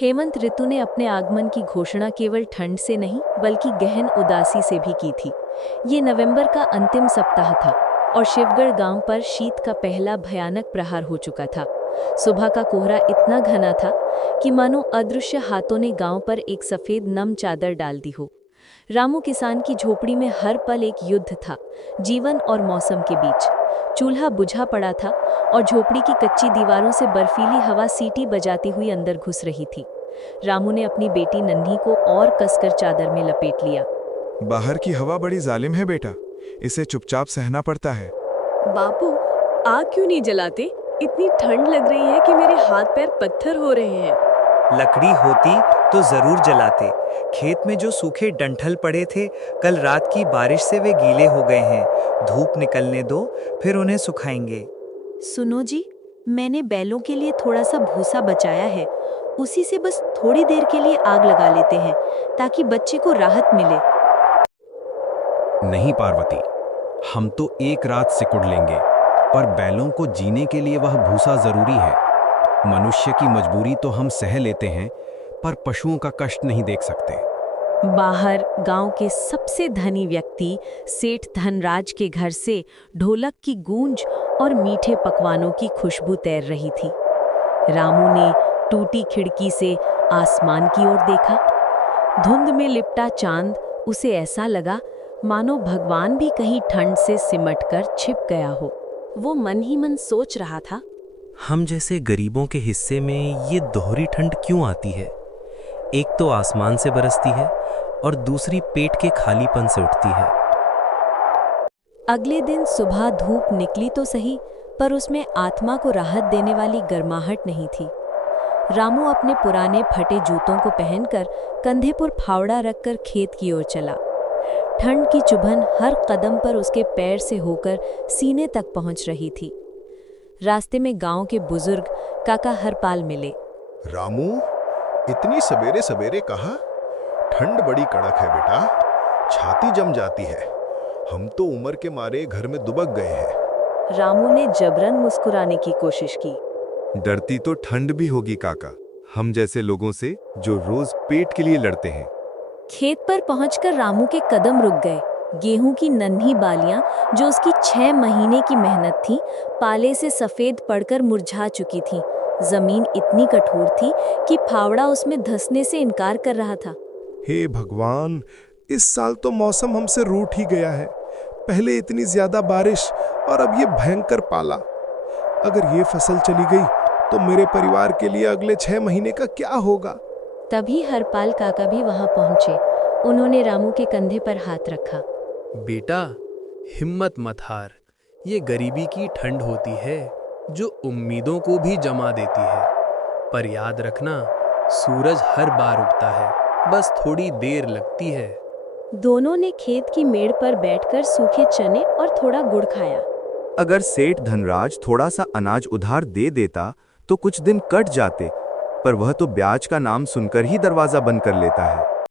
हेमंत ऋतु ने अपने आगमन की घोषणा केवल ठंड से नहीं बल्कि गहन उदासी से भी की थी। ये नवंबर का अंतिम सप्ताह था और शिवगढ़ गांव पर शीत का पहला भयानक प्रहार हो चुका था। सुबह का कोहरा इतना घना था कि मानो अदृश्य हाथों ने गांव पर एक सफेद नम चादर डाल दी हो। रामू किसान की झोपड़ी में हर पल एक युद्ध था, जीवन और मौसम के बीच। चूल्हा बुझा पड़ा था और झोपड़ी की कच्ची दीवारों से बर्फीली हवा सीटी बजाती हुई अंदर घुस रही थी। रामू ने अपनी बेटी नन्ही को और कसकर चादर में लपेट लिया। बाहर की हवा बड़ी जालिम है बेटा, इसे चुपचाप सहना पड़ता है। बापू, आग क्यों नहीं जलाते? इतनी ठंड लग रही है कि मेरे हाथ पैर पत्थर हो रहे हैं। लकड़ी होती तो जरूर जलाते। खेत में जो सूखे डंठल पड़े थे, कल रात की बारिश से वे गीले हो गए हैं। धूप निकलने दो, फिर उन्हें सुखाएंगे। सुनो जी, मैंने बैलों के लिए थोड़ा सा भूसा बचाया है, उसी से बस थोड़ी देर के लिए आग लगा लेते हैं ताकि बच्चे को राहत मिले। नहीं पार्वती, हम तो एक रात सिकुड़ लेंगे, पर बैलों को जीने के लिए वह भूसा जरूरी है। मनुष्य की मजबूरी तो हम सह लेते हैं, पर पशुओं का कष्ट नहीं देख सकते। बाहर गांव के सबसे धनी व्यक्ति सेठ धनराज के घर से ढोलक की गूंज और मीठे पकवानों की खुशबू तैर रही थी। रामू ने टूटी खिड़की से आसमान की ओर देखा। धुंध में लिपटा चांद उसे ऐसा लगा मानो भगवान भी कहीं ठंड से सिमटकर छिप गया हो। वो मन ही मन सोच रहा था, हम जैसे गरीबों के हिस्से में ये दोहरी ठंड क्यों आती है? एक तो आसमान से बरसती है और दूसरी पेट के खालीपन से उठती है। अगले दिन सुबह धूप निकली तो सही, पर उसमें आत्मा को राहत देने वाली गर्माहट नहीं थी। रामू अपने पुराने फटे जूतों को पहनकर कंधे पर फावड़ा रखकर खेत की ओर चला। ठंड की चुभन हर कदम पर उसके पैर से होकर सीने तक पहुंच रही थी। रास्ते में गांव के बुजुर्ग काका हरपाल मिले। रामू, इतनी सवेरे सवेरे कहा? ठंड बड़ी कड़क है बेटा, छाती जम जाती है। हम तो उम्र के मारे घर में दुबक गए हैं। रामू ने जबरन मुस्कुराने की कोशिश की। डरती तो ठंड भी होगी काका, हम जैसे लोगों से जो रोज पेट के लिए लड़ते हैं। खेत पर पहुंचकर रामू के कदम रुक गए। गेहूं की नन्ही बालियां, जो उसकी 6 महीने की मेहनत थी, पाले से सफेद पड़कर मुरझा चुकी थीं। जमीन इतनी कठोर थी कि फावड़ा उसमें धंसने से इनकार कर रहा था। हे भगवान, इस साल तो मौसम हमसे रूठ ही गया है। पहले इतनी ज्यादा बारिश और अब ये भयंकर पाला। अगर ये फसल चली गई तो मेरे परिवार के लिए अगले 6 महीने का क्या होगा? तभी हरपाल काका भी वहां पहुंचे। उन्होंने रामू के कंधे पर हाथ रखा। बेटा, हिम्मत मत हार। ये गरीबी की ठंड होती है जो उम्मीदों को भी जमा देती है। पर याद रखना, सूरज हर बार उगता है, बस थोड़ी देर लगती है। दोनों ने खेत की मेड़ पर बैठकर सूखे चने और थोड़ा गुड़ खाया। अगर सेठ धनराज थोड़ा सा अनाज उधार दे देता तो कुछ दिन कट जाते, पर वह तो ब्याज का नाम सुनकर ही दरवाजा बंद कर लेता है।